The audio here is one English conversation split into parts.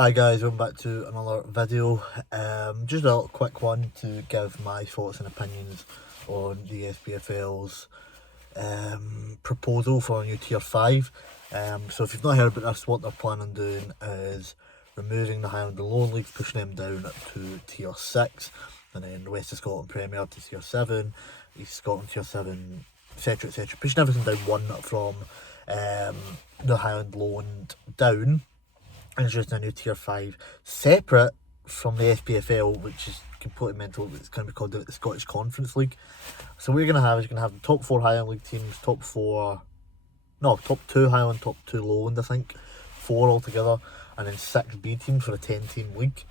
Hi guys, welcome back to another video. Just a quick one to give my thoughts and opinions on the Spfl's proposal for a new Tier 5. So if you've not heard about this, what they're planning on doing is removing the Highland and Lowland Leagues, pushing them down to Tier 6, and then the West of Scotland Premier to Tier 7, East Scotland Tier 7, etc, etc. Pushing everything down one from the Highland Lowland down. And it's just a new Tier 5 separate from the Spfl, which is completely mental. It's going to be called the Scottish Conference League. So what you're going to have is you're going to have the top 4 Highland League teams, top 2 Highland, top 2 Lowland, I think, 4 altogether, and then 6 B teams for a 10-team league.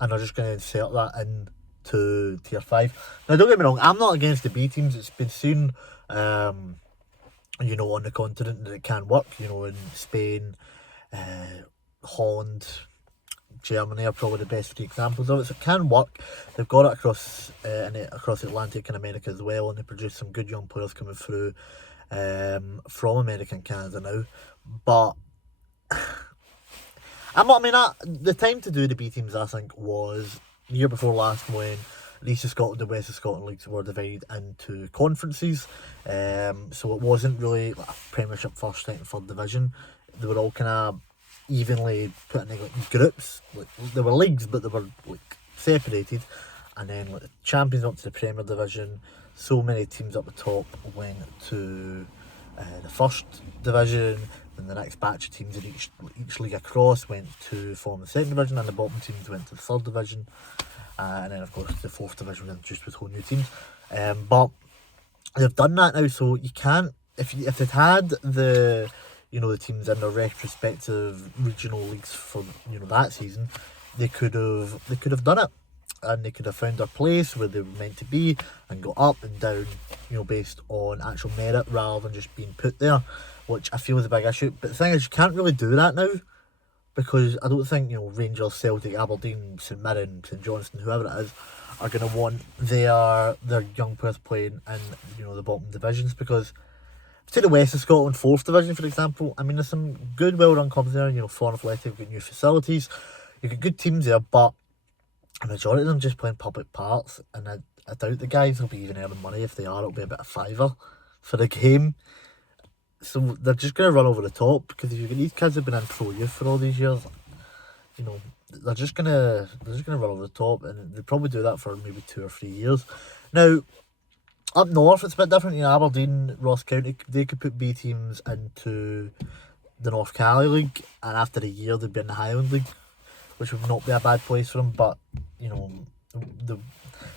And they're just going to insert that into Tier 5. Now don't get me wrong, I'm not against the B teams. It's been seen, on the continent that it can work, in Spain, Holland, Germany are probably the best 3 examples of it. So it can work. They've got it across the Atlantic and America as well, and they produce some good young players coming through from America and Canada now. But the time to do the B teams, I think, was the year before last, when the East of Scotland and West of Scotland leagues were divided into conferences. So it wasn't really like a Premiership, first, second, third division. They were all kind of evenly put in groups. Like, there were leagues, but they were separated, and then the champions up to the Premier Division. So many teams up the top went to the first division, and the next batch of teams in each league across went to form the second division, and the bottom teams went to the third division, and then of course the fourth division was introduced with whole new teams. But they've done that now, so you can't, if they'd had the teams in their respective regional leagues for that season, they could have done it, and they could have found their place where they were meant to be and go up and down, based on actual merit rather than just being put there, which I feel is a big issue. But the thing is, you can't really do that now, because I don't think Rangers, Celtic, Aberdeen, St Mirren, St Johnstone, whoever it is, are going to want their young players playing in the bottom divisions. Because take the West of Scotland 4th Division, for example. I mean, there's some good, well-run clubs there. Foreign Athletic, got new facilities. You've got good teams there, but a majority of them just playing public parks, and I doubt the guys will be even earning money. If they are, it'll be about $5 for the game. So they're just going to run over the top, because if you've got these kids who've been in pro youth for all these years, they're just gonna run over the top, and they'll probably do that for maybe 2 or 3 years. Now, up north, it's a bit different. Aberdeen, Ross County, they could put B teams into the North Cali League, and after a year they'd be in the Highland League, which would not be a bad place for them. But the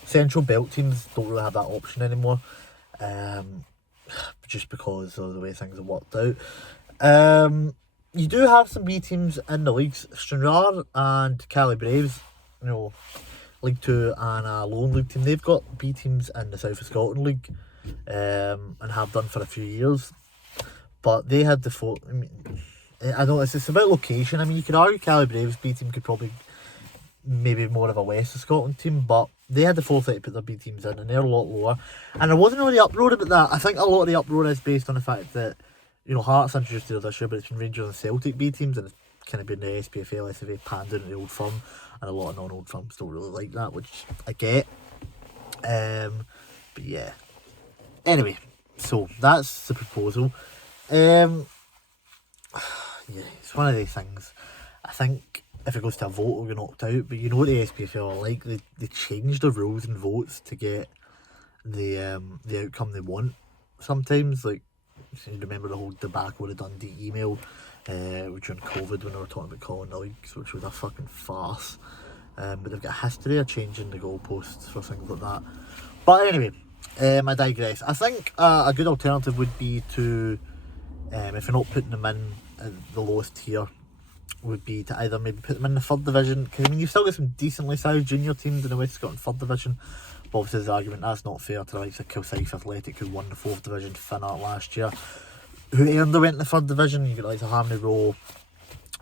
Central Belt teams don't really have that option anymore, just because of the way things have worked out. You do have some B teams in the leagues. Stranraer and Cali Braves, League 2 and a Lowland League team, they've got B teams in the South of Scotland League, and have done for a few years. But they had the I know it's about location. I mean, you could argue Cali Braves B team could probably maybe more of a West of Scotland team, but they had the foresight to put their B teams in, and they're a lot lower. And there wasn't really uproar about that. I think a lot of the uproar is based on the fact that Hearts introduced it this year, but it's been Rangers and Celtic B teams, and it's kind of been the Spfl, SFA pandering at the old firm, and a lot of non-old firms don't really like that, which I get. But yeah. Anyway, so that's the proposal. Yeah, it's one of these things. I think if it goes to a vote, we'll get knocked out. But what the SPFL are like? They change the rules and votes to get the outcome they want. Sometimes, like, you remember the whole debacle with the Dundee email, during COVID, when they were talking about calling the leagues, which was a fucking farce. But they've got a history of changing the goalposts for things like that. But anyway, I digress. I think a good alternative would be to, if you're not putting them in at the lowest tier, would be to either maybe put them in the 3rd division, because I mean, you've still got some decently sized junior teams in the West Scotland 3rd division. But obviously there's the argument that's not fair to the likes of Celtic Athletic, who won the 4th division to Finnart last year, who earned the went in the 3rd division. You've got the likes of Harmony Row,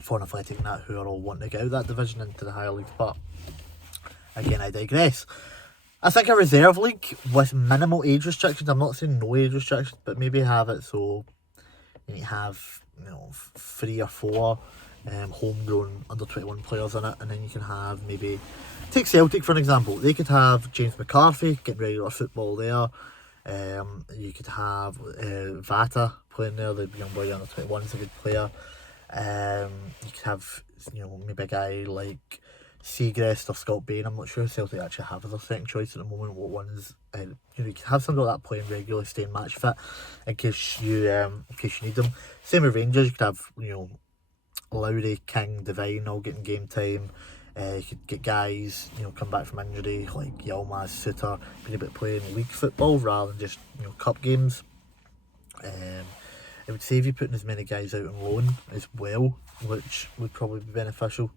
Foreign Athletic and that, who are all wanting to get out of that division into the higher leagues. But again, I digress. I think a reserve league with minimal age restrictions, I'm not saying no age restrictions, but maybe have it so you have 3 or 4 homegrown under 21 players in it, and then you can have maybe, take Celtic for an example, they could have James McCarthy getting regular football there. You could have Vata playing there, the young boy under 21 is a good player. You could have, maybe a guy like Seagrest or Scott Bain. I'm not sure Celtic actually have as a second choice at the moment. What ones? You could have somebody like that playing regularly, staying match fit in case you need them. Same with Rangers. You could have Lowry, King, Devine all getting game time. You could get guys come back from injury like Yilmaz, Suter, being a bit playing league football rather than just cup games. It would save you putting as many guys out on loan as well, which would probably be beneficial.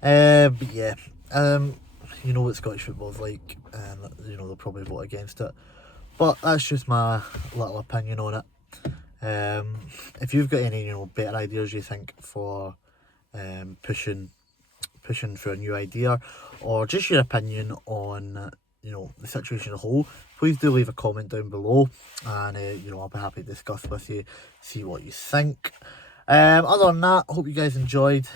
But yeah, what Scottish football's like, and they'll probably vote against it. But that's just my little opinion on it. If you've got any better ideas you think for pushing for a new idea, or just your opinion on the situation as a whole, please do leave a comment down below, and I'll be happy to discuss with you, see what you think. Other than that, I hope you guys enjoyed.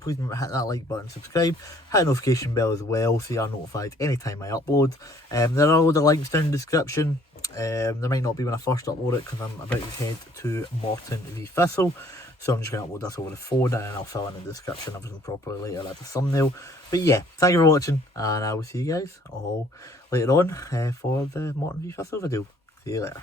Please remember to hit that like button, subscribe, hit the notification bell as well so you are notified anytime I upload. There are a load of links down in the description. There might not be when I first upload it because I'm about to head to Morton v Thistle. So I'm just going to upload this over the phone, and then I'll fill in the description everything properly later at the thumbnail. But yeah, thank you for watching, and I will see you guys all later on for the Morton v Thistle video. See you later.